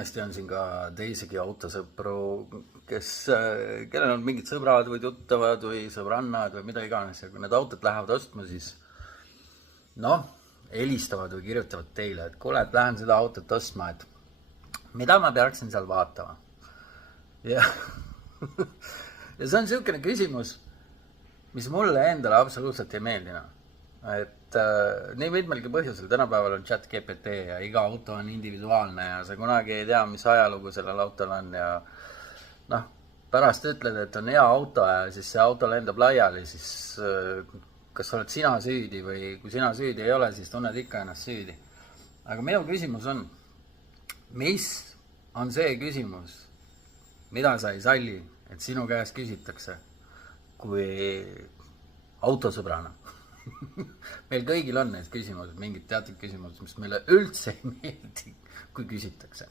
kindlasti on siin ka teisigi autosõpru, kellel on mingid sõbrad või tuttavad või sõbrannad või mida iganes ja kui need autod lähevad ostma, siis helistavad või kirjutavad teile, et kuule, et lähen seda autot ostma, et mida ma peaksin seal vaatama. Ja see on niisugune küsimus, mis mulle endale absoluutselt ei meeldina. Et nii mitmelgi põhjusel, tänapäeval on ChatGPT ja iga auto on individuaalne ja sa kunagi ei tea, mis ajalugu sellel autol on ja pärast ütled, et on hea auto ja siis see auto lendab laiali, siis kas oled sina süüdi või kui sina süüdi ei ole, siis tunned ikka ennast süüdi. Aga minu küsimus on, mis on see küsimus, mida sa ei salli, et sinu käest küsitakse kui autosõbrana? Meil kõigil on need küsimused, mingid teatud küsimused, mis meile üldse ei meeldi, kui küsitakse.